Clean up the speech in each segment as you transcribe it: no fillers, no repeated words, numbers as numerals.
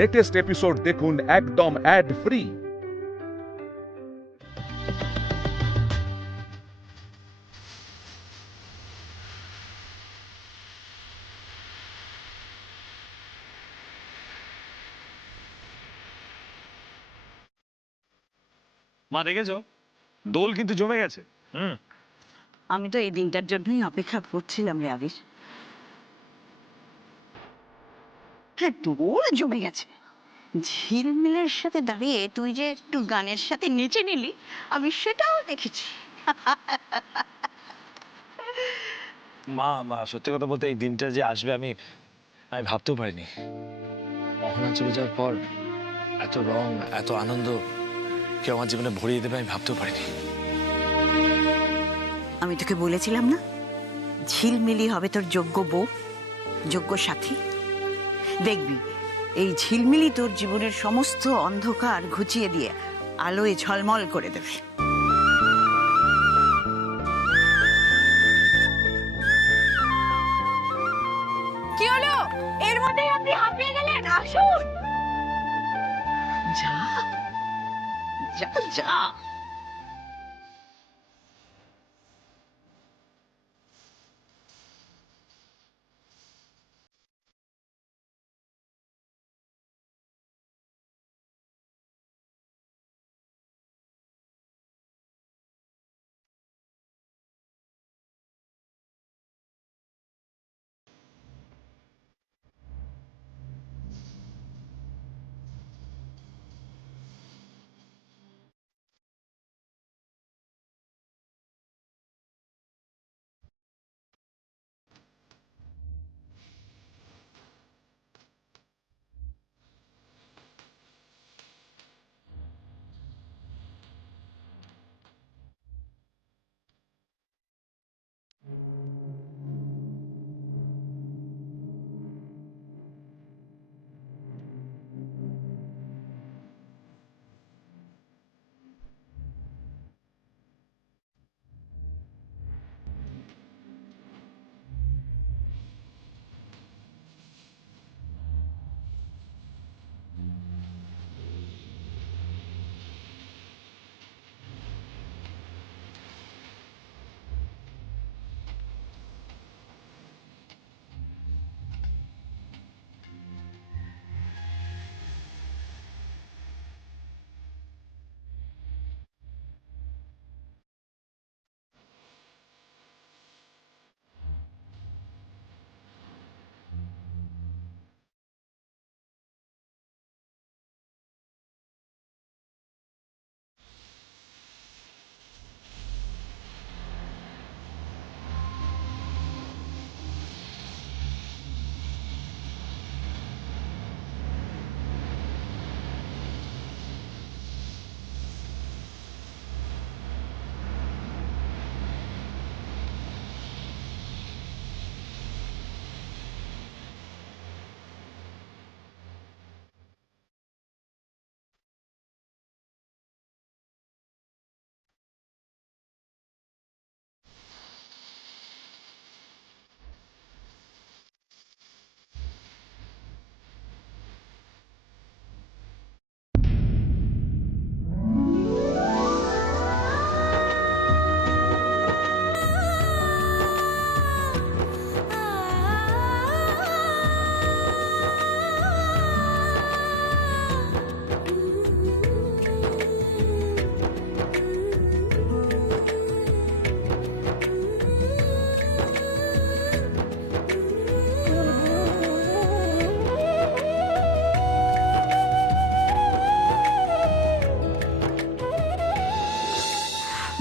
Latest episode দেখুন একদম add free. মা দেখেছো, দোল কিন্তু জমে গেছে। আমি তো এই দিনটার জন্যই অপেক্ষা করছিলাম রে আবির। হ্যাঁ, দোল জমে গেছে। ঝিলমিলের সাথে দাঁড়িয়ে তুই যে একটু গানের সাথে নেচে নিলি, আমি সেটাও দেখেছি। মা মা সত্যি কথা বলতে এই দিনটা যে আসবে আমি আমি ভাবতেও পারিনি। মোহনা চলে যাওয়ার পর এত রং, এত আনন্দ কেউ আমার জীবনে ভরিয়ে দেবে আমি ভাবতেও পারিনি। আমি তোকে বলেছিলাম না, ঝিলমিলি হবে তোর যোগ্য বউ, যোগ্য সাথী। দেখবি এই ঝিলমিলি তোর জীবনের সমস্ত অন্ধকার ঘুচিয়ে দিয়ে আলোয় ঝলমল করে দেবে। কি হলো? এর মধ্যে আপনি হাঁপিয়ে গেলেন? আসুন। যা যা যা।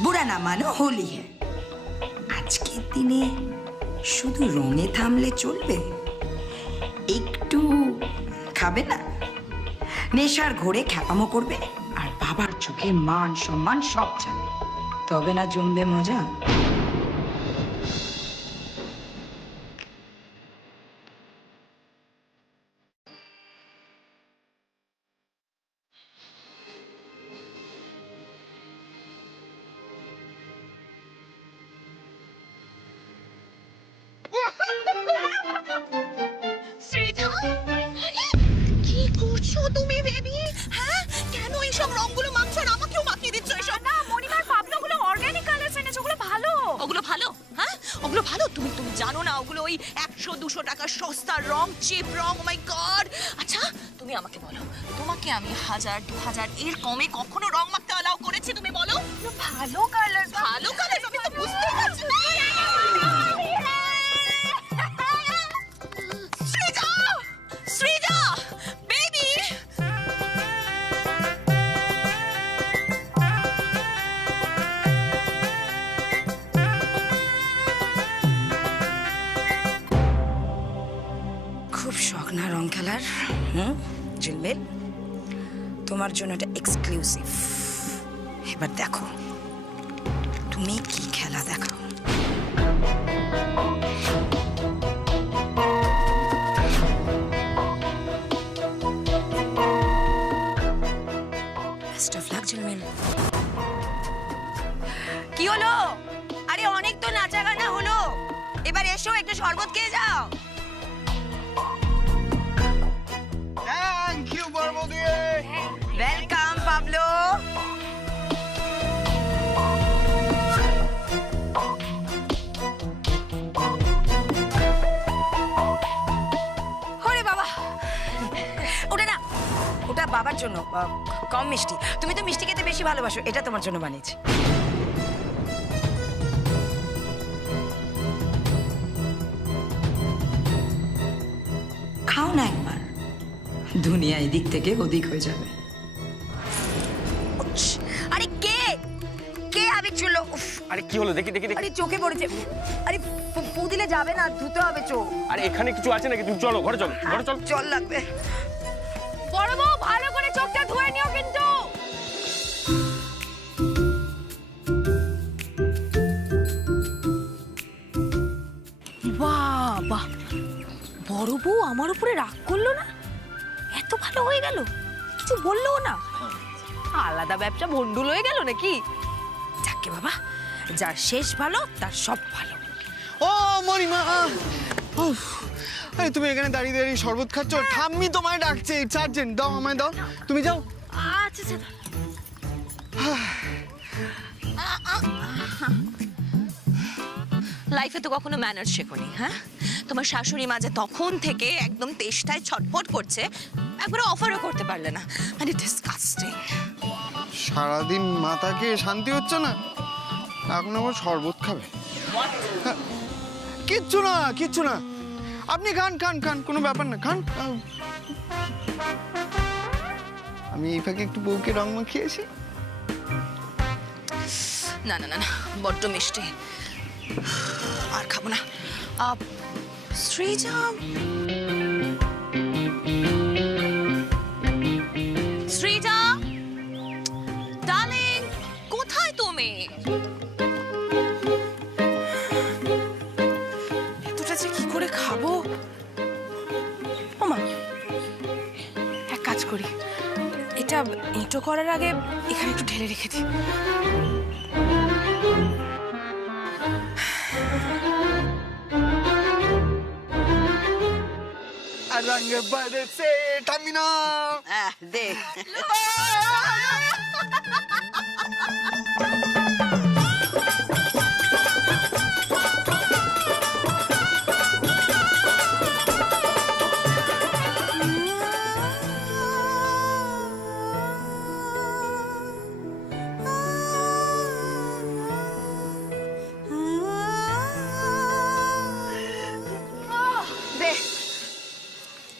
बुरा ना मानो होली है। আজকের দিনে শুধু রঙে থামলে চলবে? একটু খাবে না, নেশার ঘোরে খ্যাপামো করবে, আর বাবার চোখে মান সম্মান সব যাবে, তবে না জমবে মজা। কি করছো? সস্তা রং, চিপ রং, ও মাই গড। আচ্ছা তুমি আমাকে বলো, তোমাকে আমি 1000 2000 এর কমে কখনো রং মাখতে অ্যালাউ করেছি? তুমি বলো। ভালো কালার, ভালো কালার, আমি তো বুঝতে পারছি না। সৃজা, সৃজা বেবি, খুব শখ না রং খেলার? ঝিলমিল, তোমার জন্য এটা এক্সক্লুসিভ। এবার দেখো তুমি কি খেলা দেখাও। বেস্ট অফ লাক ঝিলমিল। কি হলো? আরে অনেক তো নাচা গানা হলো, এবার এসো একটু শরবত খেয়ে যাও। থ্যাংক ইউ বর্মদি। Welcome Pablo. ওরে বাবা, ওটা না, ওটা বাবার জন্য, কম মিষ্টি। তুমি তো মিষ্টি খেতে বেশি ভালোবাসো, এটা তোমার জন্য বানিয়েছি। খাও না একবার, দুনিয়া এদিক থেকে ওদিক হয়ে যাবে। আরে কে কে আবির চুলো? আরে কি হলো? দেখি দেখি দেখি। আরে চোখে পড়েছে। আরে ফু দিলে যাবে না, ধুতে হবে চোখ। আরে এখানে কিছু আছে নাকি? তুমি চলো ঘরে, চলো ঘরে, চলো। জল লাগবে। বড় বউ ভালো করে চোখটা ধুয়ে নিও কিন্তু। বাহ বাহ, বড় বউ আমার উপরে রাগ করলো না? এত ভালো হয়ে গেল, কিছু বললোও না? আলাদা ব্যবসা ভন্ডুল হয়ে গেল নাকি? যাকে বাবা, যার শেষ ভালো তার সব ভালো। ও মরিমা, আরে তুমি এখানে দাঁড়িয়ে দাঁড়িয়ে শরবত খাচ্ছ? ঠাম্মি তোমায় ডাকছে, চার্জেন্ট দাও, আমায় দাও, তুমি যাও। আচ্ছা আচ্ছা। লাইফে তো কখনো ম্যানার্স শেখোনি, হ্যাঁ? তোমার শাশুড়ি মা যে তখন থেকে একদম তেষ্টায় ছটফট করছে, একবার অফারও করতে পারলে না, মানে ডিসকাস্টিং। সারাদিন মাথাকে শান্তি হচ্ছে না, এখন আবার শরবত খাবে? হ্যাঁ, কিচ্ছু না কিচ্ছু না, আপনি খান খান খান, কোনো ব্যাপার না, খান। আমি এই ফাঁকে একটু বউকে রং মাখিয়েছি। না না না না, বড্ড মিষ্টি, আর খাবো না। সৃজা, সৃজা ডার্লিং, কোথায় তুমি? এতটা যে কি করে খাবো? ওমা, এক কাজ করি, এটা এঁটো করার আগে এখানে একটু ঢেলে রেখে দিই। रंग बरसे ठामिना, দে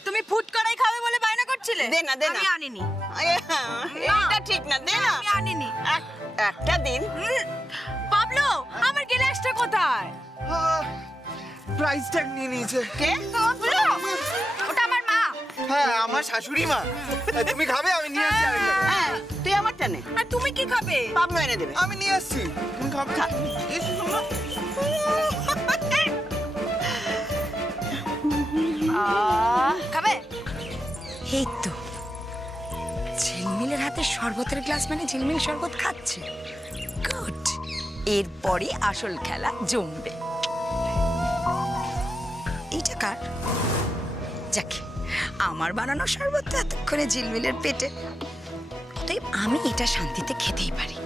তুমি ফুট করাই খাবে বলে বায়না করছিলে? দে না, দে না। আমি আনিনি। এটা ঠিক না, দে না। আমি আনিনি। একটা দিন। পাবলো, আমার গ্লাসটা কোথায়? প্রাইস ট্যাগ নিয়ে নিয়েছে। কে? পাবলো, ওটা আমার মা। হ্যাঁ, আমার শাশুড়ি মা। তুমি খাবে? আমি নিয়ে আসছি আরেকটা। হ্যাঁ, তুই আমারটা নে, আর তুমি কি খাবে? পাবলো এনে দেবে। আমি নিয়ে আসছি, তুমি খাবে? খাবে? এই তো, ঝিলমিলের হাতে শরবতের গ্লাস মানে ঝিলমিল শরবত খাচ্ছে। গুড, এরপরে আসল খেলা জমবে। এইটা কার? যাকে, আমার বানানো শরবত এতক্ষণে ঝিলমিলের পেটে, অতএব আমি এটা শান্তিতে খেতেই পারি।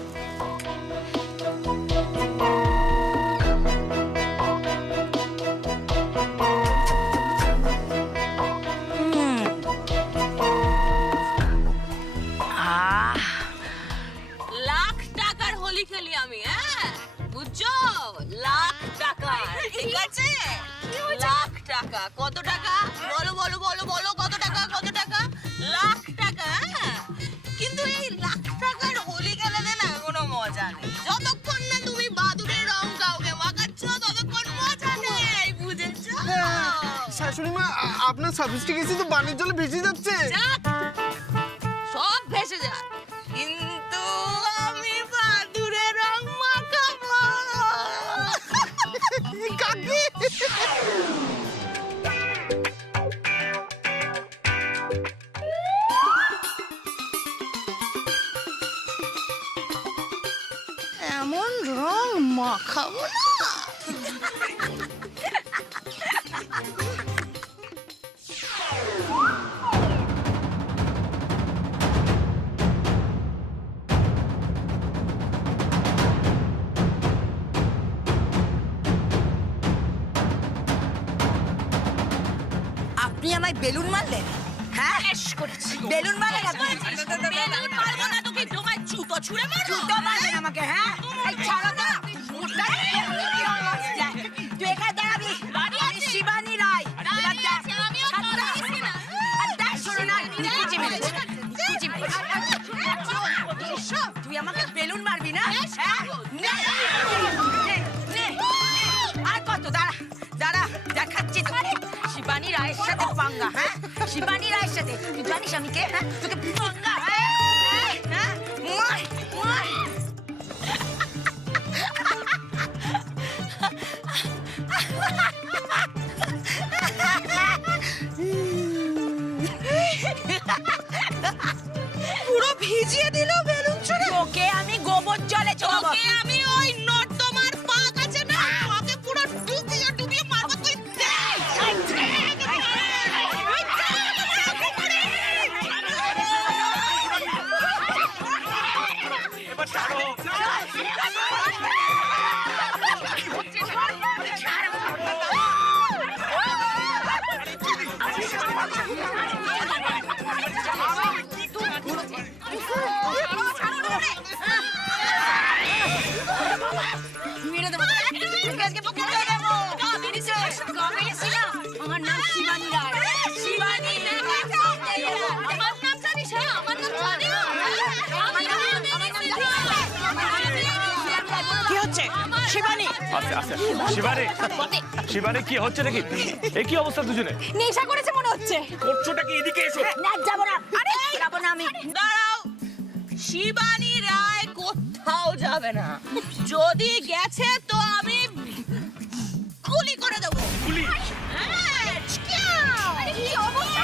আপনার সফিস্টিকেশন তো বানের জলে ভেসে যাচ্ছে। সব ভেসে যায়, কিন্তু আমি বাদুড়ে রং মাখাবো। কাকি এমন রং মাখাবো না। আপনি আমায় বেলুন মারলেন? হ্যাঁ বেলুন মারলেন আপনি? বেলুন মারবো না তোকে, তোমায় জুতো ছুঁড়ে মারবো। জুতো মারলেন আমাকে? হ্যাঁ এই ছাড়ো না। তুই এখানে দাঁড়াবি। আমি শিবানী রায়। এবার দেখ। আর দেখ, শোনো না, কুচি মেরেছে। কুচি মেরেছে। তুই আমাকে বেলুন মারবি না? হ্যাঁ নে, নে, নে। আর কত? দাঁড়া দাঁড়া, দেখাচ্ছি তোকে শিবানী রায়ের সাথে পাঙ্গা। হ্যাঁ শিবানী রায়ের সাথে। তুই জানিস আমি কে? হ্যাঁ তোকে পাঙ্গা। হ্যাঁ হ্যাঁ মার মার। পুরো ভিজিয়ে দিল বেলুন ছুঁড়ে। তোকে আমি গোবর জলে চোবাবো। তোকে আমি ওই নর্দমার পাক আছে না, তোকে পুরো ডুবিয়ে ডুবিয়ে মারবো। তুই দেখ। মেরে দেবো তোকে, আজকে পুকুরে দেবো। কাবেরিছি না, আমার নাম শিবানী রায়। শিবানী রায়। আমার নাম জানিস? হ্যাঁ, আমার নাম জানি না। আমার নাম কি হচ্ছে শিবানী? আস্তে আস্তে শিবানী, শিবানী কি হচ্ছে নাকি? এ কি অবস্থা দুজনে? নেশা করেছে মনে হচ্ছে। করছোটা কি? এদিকে এসো। না যাবো না। আরে যাবো না আমি। দাঁড়াও, শিবানী রায় কোথাও যাবে না। যদি গেছে তো আমি গুলি করে দেবো। গুলি? হ্যাঁ, ছিয়াও। কি অবস্থা?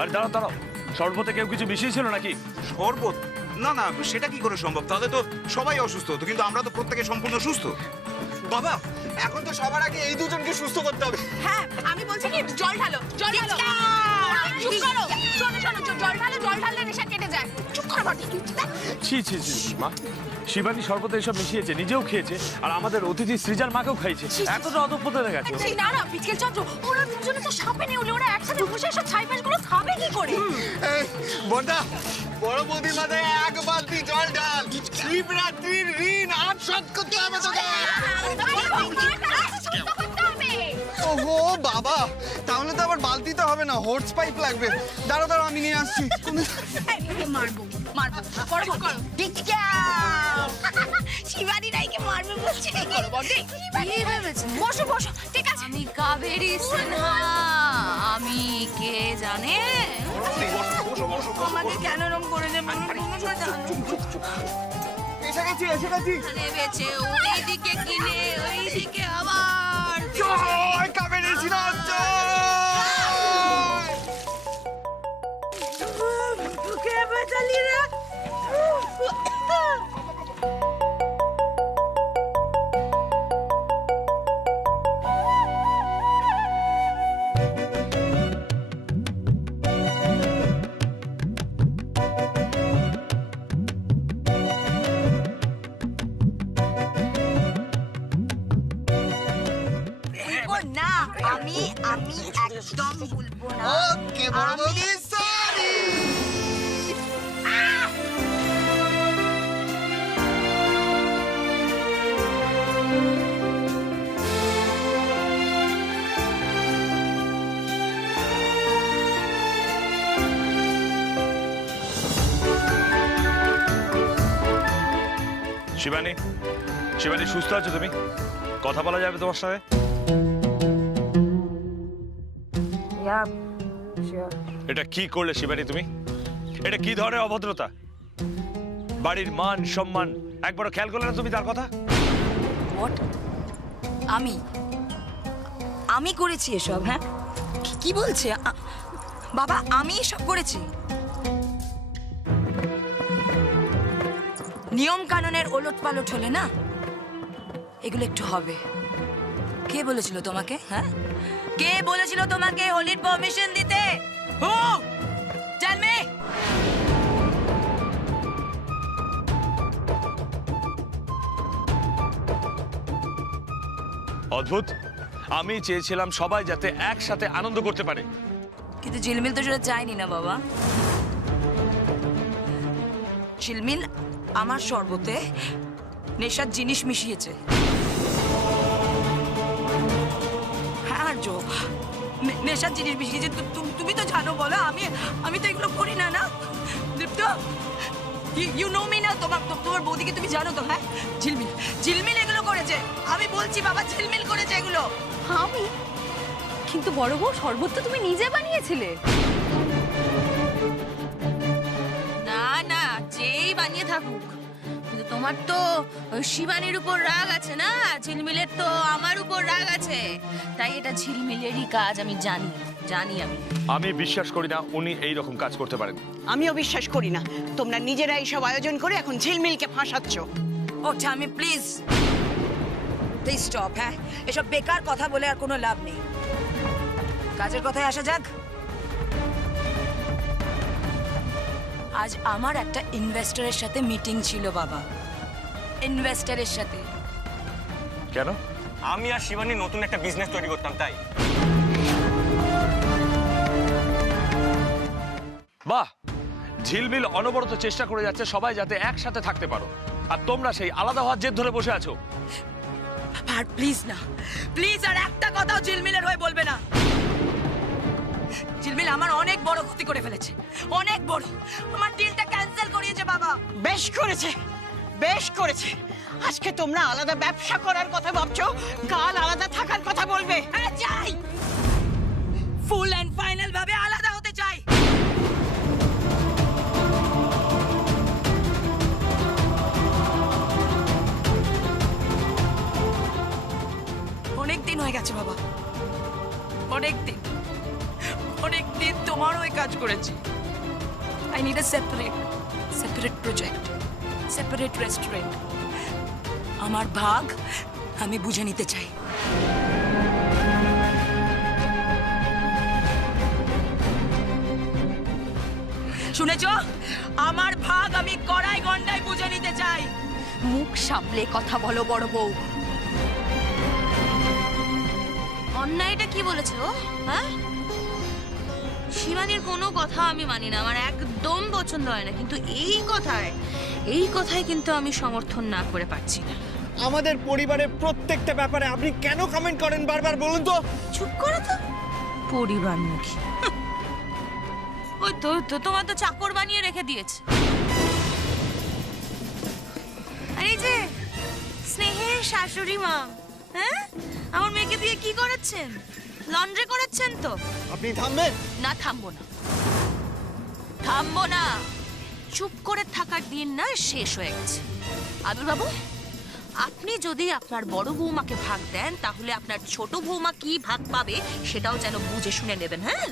আর দাঁড়াও দাঁড়াও, শরবতে কেউ কিছু মিশিয়েছিল নাকি? শরবত? না না, সেটা কি করে সম্ভব? তাহলে তো সবাই অসুস্থ হতো, কিন্তু আমরা তো প্রত্যেকে সম্পূর্ণ সুস্থ। বাবা, এখন তো সবার আগে এই দুজনকে সুস্থ করতে হবে। হ্যাঁ, আমি বলছি কি জল ঢালো, জল ঢালো। চুপ করো। শোনো শোনো, জল ঢালো, জল ঢাললে নেশা কেটে যায়। চুপ করো বটি। ছি ছি ছি মা, শিবানী শরবতে এসব মিশিয়েছে, নিজেও খেয়েছে, আর আমাদের অতিথি সৃজার মাকেও খাইছে। এতটা অদপ্পত হয়ে গেছে। না না, পিচকেল চন্দ্র, ওরা দুজনে তো সাপে নেউলে, ওরা একসাথে বসে সব ছাইপাশগুলো খাবে কি করে? এই বড়দা, বড় বৌদির মাথায় এক বালতি জল ঢাল। শিবরাত্রির ঋণ আজ শোধ করতে হবে তোকে। ওহো বাবা, তাহলে তো আবার বালতিতে হবে না, হোর্স পাইপ লাগবে। দাঁড়াও দাঁড়াও, আমি নিয়ে আসছি। মারবো মারবো, করো করো। শিবানী রায়কে মারবে বলছে। কি ভেবেছেন? বসো বসো, ঠিক আছে। আমি কাবেরী সিনহা, আমি কে জানে? আমাকে কেন রং করে দেবো? এসে গেছি, এসে গেছি। বেছে ওইদিকে কিনে ওইদিকে আবার। জয় কাবেরী সিনহা, জয়। কে বাঁচালি রে? না, আমি একদম ভুলবো না। ওকে বড় বৌদি, সরি। শিবানী, শিবানী সুস্থ আছো তুমি? কথা বলা যাবে তোমার সাথে? এটা কি করলে শিবানী তুমি? এটা কি ধরনের অভদ্রতা? বাড়ির মান সম্মান একবারও খেয়াল করলে না তুমি তার কথা? হোয়াট? আমি করেছি এসব? হ্যাঁ, কি বলছে বাবা? আমি এসব করেছি? নিয়ম কানুনের ওলট পালট হলে না এগুলো একটু হবে। কে বলেছিল তোমাকে? হ্যাঁ, কে বলেছিল তোমাকে হোলির পারমিশন দিতে? হু টেল মি। অদ্ভুত, আমি চেয়েছিলাম সবাই যাতে একসাথে আনন্দ করতে পারে, কিন্তু ঝিলমিল তো সেটা চাইনি না বাবা। ঝিলমিল আমার শরবতে নেশার জিনিস মিশিয়েছে। হ্যাঁ আর্য, নেশার জিনিস মিশিয়েছে। তুমি তো জানো, বলো। আমি তো এগুলো করি না। না দীপ্ত, ইউ নো মি না? তোমার বৌদিকে তুমি জানো তো? হ্যাঁ, ঝিলমিল এগুলো করেছে। আমি বলছি বাবা, ঝিলমিল করেছে এগুলো। আমি? কিন্তু বড় বউ, শরবত তো তুমি নিজে বানিয়েছিলে। না না, যেই বানিয়ে থাকুক, কিন্তু তোমার তো শিবানীর উপর রাগ আছে না, ঝিলমিলের তো আমার উপর রাগ আছে, তাই এটা ঝিলমিলেরই কাজ। আমি জানি। আমি বিশ্বাস করি না উনি এই রকম কাজ করতে পারেন। আমিও বিশ্বাস করি না। তোমরা নিজেরা এইসব আয়োজন করে এখন ঝিলমিলকে ফাঁসাচ্ছ। ও ঠামি, প্লিজ স্টপ। হ্যাঁ, এসব বেকার কথা বলে আর কোনো লাভ নেই। কাজের কথায় আসা যাক। আজ আমার একটা ইনভেস্টরের সাথে মিটিং ছিল বাবা। ইনভেস্টরের সাথে। কেন? আমি আর শিবানী নতুন একটা বিজনেস তৈরি করতাম, তাই। বাহ, ঝিলমিল অনবরত চেষ্টা করে যাচ্ছে সবাই যাতে একসাথে থাকতে পারো, আর তোমরা সেই আলাদা হওয়ার জেদ ধরে বসে আছো। আর প্লিজ না, প্লিজ আর একটা কথাও ঝিলমিলের হয়ে বলবে না। ঝিলমিল আমার অনেক বড় ক্ষতি করে ফেলেছে, অনেক বড়। আমার ডিলটা ক্যান্সেল করিয়েছে বাবা। বেশ করেছে। আজকে তোমরা আলাদা ব্যবসা করার কথা ভাবছো, কাল আলাদা থাকার কথা বলবে। আরে চাই, ফুল এন্ড ফাইনাল ভাবে আলাদা হতে চাই। অনেক দিন হয়ে গেছে বাবা, অনেক দিন তোমার হয়ে কাজ করেছি। I need a separate project, separate restaurant. আমার ভাগ আমি বুঝে নিতে চাই। শুনেছো? আমার ভাগ আমি কড়াই গন্ডায় বুঝে নিতে চাই। মুখ সামলে কথা বলো বড় বউ। অন্যায়টা কি বলেছে ও? হ্যাঁ, শিবানীর কোনো কথা আমি মানি না, আমার একদম পছন্দ হয় না, কিন্তু এই কথায় কিন্তু আমি সমর্থন না করে পারছি না। আমাদের পরিবারের প্রত্যেকটা ব্যাপারে আপনি কেন কমেন্ট করেন বারবার, বলুন তো? চুপ করো তো, পরিবার মুখী। ওই তো তোমার তো চাকর বানিয়ে রেখে দিয়েছে। আর এই যে স্নেহের শাশুড়ি মা, হ্যাঁ, আমার মেয়েকে দিয়ে কি করাচ্ছেন? লন্ড্রি করাচ্ছেন তো? আপনি থামবেন না, থামবো না। চুপ করে থাকার দিন না শেষ হয়ে গেছে। আবির বাবু, আপনি যদি আপনার বড় বৌমাকে ভাগ দেন, তাহলে আপনার ছোট বৌমা কি ভাগ পাবে সেটাও যেন বুঝে শুনে নেবেন। হ্যাঁ,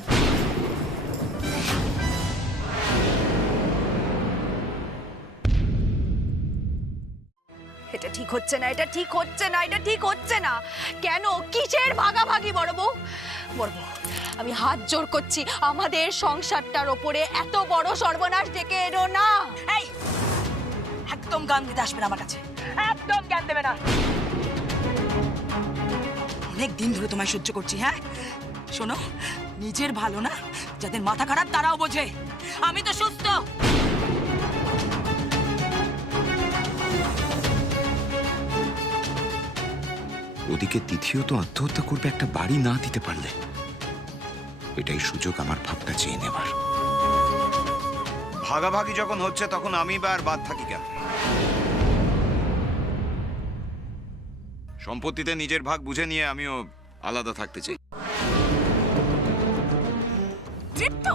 এটা ঠিক হচ্ছে না। কেন? কিসের ভাগাভাগি বড় বউ? আমি হাত জোর করছি, আমাদের সংসারটার ওপরে এত বড় সর্বনাশ ডেকে এনো না। এই, একদম গান দিতে আসবে না আমার কাছে, একদম জ্ঞান দেবে না। অনেক দিন ধরে তোমায় সহ্য করছি। হ্যাঁ, শোনো, নিজের ভালো না, যাদের মাথা খারাপ তারাও বোঝে। আমি তো সুস্থ। ওদিকে তিথিও তো আত্মহত্যা করবে একটা বাড়ি না দিতে পারলে। এটাই সুযোগ আমার ভাবটা চেয়ে নেবার। ভাগাভাগি যখন হচ্ছে তখন আমি বা আর বাদ থাকি কেন? সম্পত্তিতে নিজের ভাগ বুঝে নিয়ে আমিও আলাদা থাকতে চাই। ট্রিপ তো।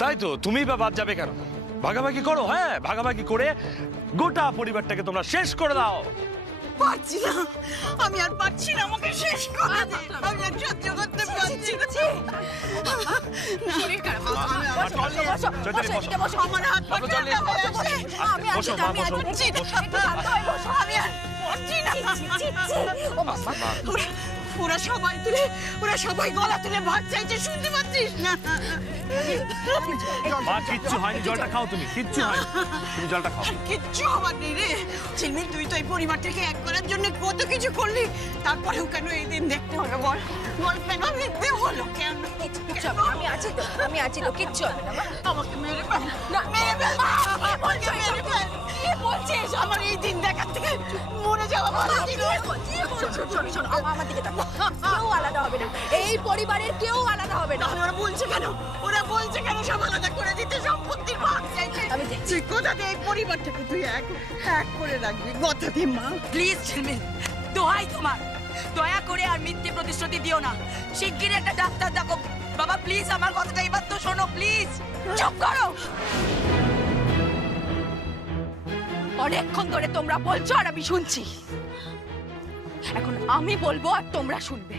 তাই তো তুমি বা বাদ যাবে কেন? ভাগাভাগি করো, হ্যাঁ ভাগাভাগি করে গোটা পরিবারটাকে তোমরা শেষ করে দাও। পারছি না, আমি আর পারছি না, আমাকে শেষ করে দে। আমি আর সহ্য করতে পারছি না। শরীর খারাপ। আমার হাত পা ঠান্ডা হয়ে আসছে। আমি আর পারছি না। আমি আর পারছি না। ও বাবা, ওরা সবাই গলা তুলে ভাত চাইছে, শুনতে পাচ্ছিস না? মা কিচ্ছু হয়নি, জলটা খাও তুমি। কিচ্ছু হয়নি, তুমি জলটা খাও। কিচ্ছু হবার নেই রে ঝিলমিল, তুই তো এই পরিবারটাকে এক করার জন্য কত কিছু করলি, তারপরেও কেন এই দিন দেখতে হলো বল? বল কেন দেখতে হলো? কেন? আমি আছি তো, কিচ্ছু হবে না। আমাকে মেরে ফেল, মেরে ফেল, আমাকে মেরে ফেল। কি বলছিস? আমার এই দিন দেখার থেকে মরে যাওয়া ভালো ছিল। শোনো, আমার দিকে তাকাও। কেউ আলাদা হবে না, এই পরিবারের কেউ আলাদা হবে না। ওরা বলছে কেন সব আলাদা করে দিতে, সম্পত্তির ভাগ চাইছে? আমি দেখছি। তুই কোথা দিয়ে এই পরিবারটাকে তুই এক করে রাখবি? কথা দে মা। প্লিজ ঝিলমিল, দোহাই তোমার, দয়া করে আর মিথ্যে প্রতিশ্রুতি দিও না। শিগগিরই একটা ডাক্তার দেখো বাবা, প্লিজ আমার কথাটা এবার তো শোনো প্লিজ। চুপ করো। অনেকক্ষণ ধরে তোমরা বলছো আর আমি শুনছি, এখন আমি বলবো আর তোমরা শুনবে।